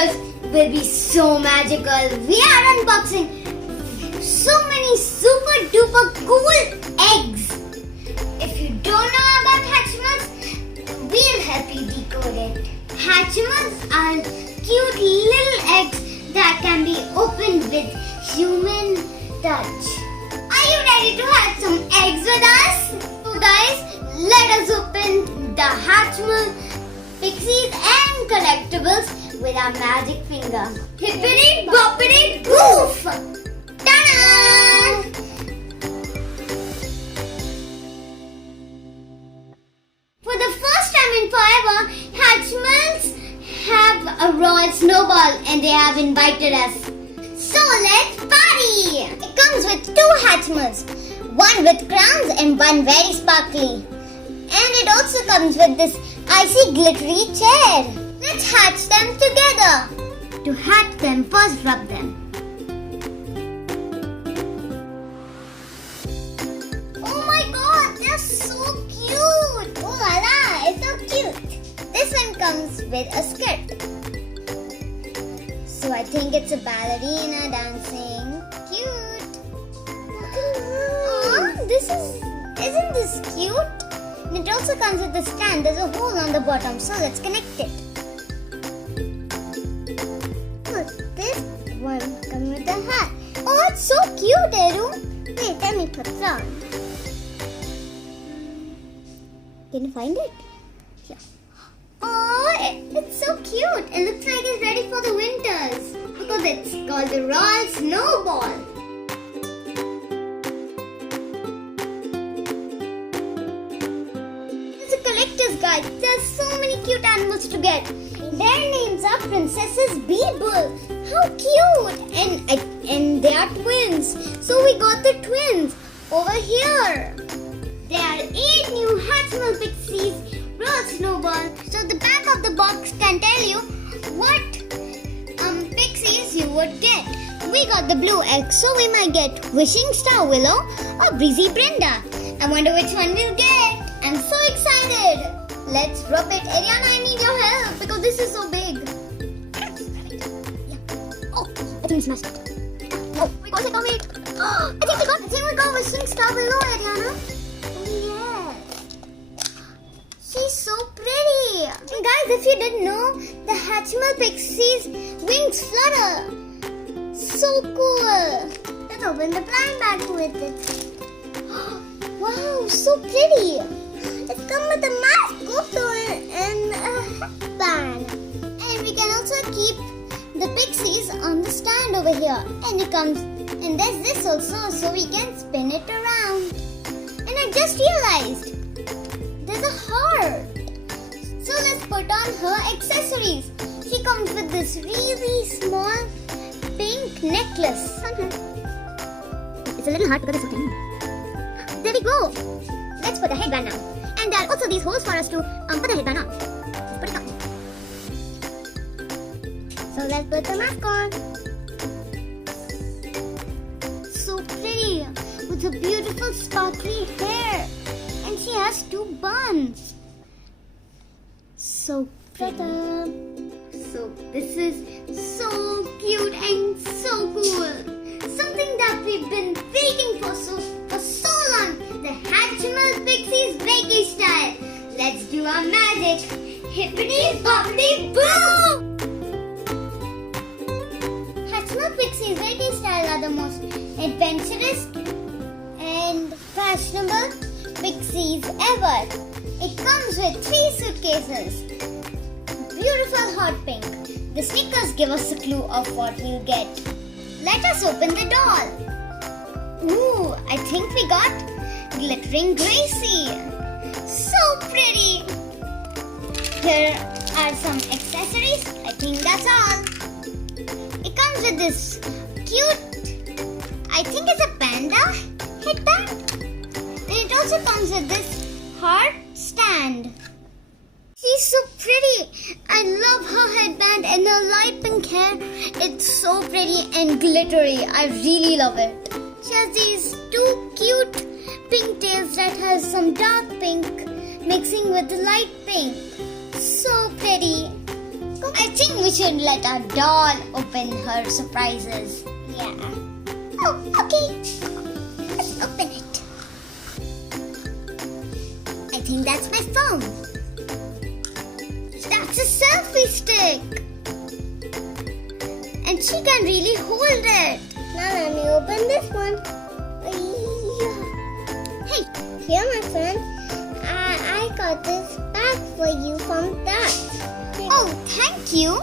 videos will be so magical. We are unboxing so many super duper cool eggs. If you don't know about Hatchimals, we'll help you decode it. Hatchimals are cute little eggs that can be opened with human touch. Are you ready to have some eggs with us? So guys, let us open the Hatchimal, PIXIES and CollEGGtibles with our magic finger. Hippity boppity poof! Ta-da! For the first time in forever, Hatchimals have a royal Snowball and they have invited us. So let's party! It comes with 2 Hatchimals, one with crowns and one very sparkly. And it also comes with this icy glittery chair. Let's hatch them together. To hatch them, first rub them. Oh my god, they're so cute! Oh la la, it's so cute. This one comes with a skirt. So I think it's a ballerina dancing. Cute. Isn't this cute? And it also comes with a stand. There's a hole on the bottom, so let's connect it. Look, this one comes with a hat. Oh, it's so cute, Eru. Wait, let me put it on. Can you find it? Yeah. Oh, it's so cute. It looks like it's ready for the winters because it's called the Royal Snowball. It's a collector's guide. There's so many cute animals to get. Their names are Princesses Beeble. How cute! And they are twins. So we got the twins over here. There are 8 new Hatchimal PIXIES Royal Snowball. So the back of the box can tell you what PIXIES you would get. We got the blue egg, so we might get Wishing Star Willow or Breezy Brenda. I wonder which one we'll get. I'm so excited. Let's rub it. Ariana, I need your help because this is so big. Yeah. Oh, I think we smashed it. Oh, we got it. Oh, wait. I think we got Wishing Star Willow, Ariana. She's so pretty. And guys, if you didn't know, the Hatchimal PIXIES wings flutter. So cool. Let's open the blind bag with it. Wow, so pretty. It's come with a mask also and a headband. And we can also keep the PIXIES on the stand over here. And it comes, and there's this also, so we can spin it around. And I just realized there's a heart. So let's put on her accessories. She comes with this really small pink necklace. It's a little hard because it's so tiny. There we go. Let's put the headband on. And there are also these holes for us to put the headband on. Let's put it on. So let's put the mask on. So pretty. With a beautiful sparkly hair. And she has 2 buns. So pretty. So this is so cute and so cool. Something that we've been waiting for so long. The Hatchimal PIXIES VACAY style. Let's do our magic. Hippity boppity boom! Hatchimal PIXIES VACAY style are the most adventurous and fashionable PIXIES ever. It comes with 3 suitcases. Beautiful hot pink. The stickers give us a clue of what we'll get. Let us open the doll. Ooh, I think we got Glittering Gracie. So pretty. Here are some accessories. I think that's all. It comes with this cute, I think it's a panda headband. And it also comes with this heart stand. She's so pretty. I love her headband and her light pink hair. It's so pretty and glittery. I really love it. She has these 2 cute pink tails that has some dark pink mixing with the light pink. So pretty. I think we should let our doll open her surprises. Yeah. Oh, okay. Let's open it. I think that's my phone. That's a selfie stick. And she can really hold it. Now let me open this one. Hey, here my friend. I got this bag for you from that. Oh, thank you.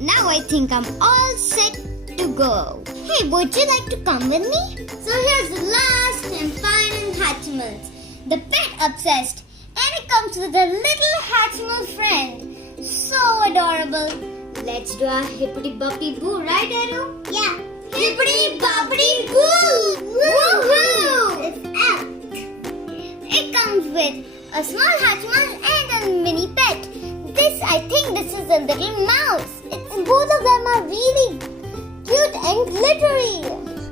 Now I think I'm all set to go. Hey, would you like to come with me? So here's the last and final Hatchimals. The pet obsessed. And it comes with a little Hatchimal friend. So adorable. Let's do our hippity boppity boo, right, Aru? Yeah. Hippity boppity boo! Woohoo! It's out. It comes with a small Hatchimal and a mini pet. I think this is a little mouse. Both of them are really cute and glittery.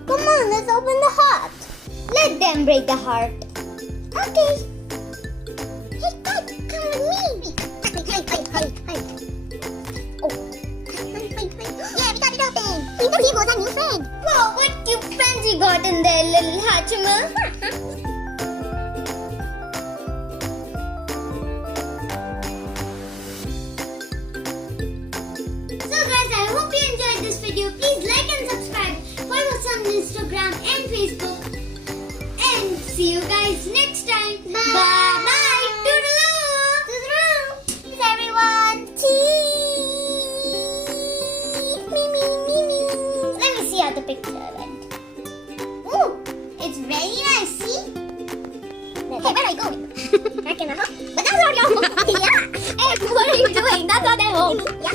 Come on, let's open the heart. Let them break the heart. Okay. Hey, Dad, come with me. Hi. Oh. Yeah, we got it open. Here goes our new friend. Wow, what cute friends you got in there, little Hatchimal. Please like and subscribe. Follow us on Instagram and Facebook. And see you guys next time. Bye. Bye. Toodaloo. Toodaloo. Please everyone. Cheese. Me. Let me see how the picture went. Ooh, it's very nice. See? Hey, where are you going? Back in the house. But that's not your home. Yeah. Hey, what are you doing? That's not their home. Yeah.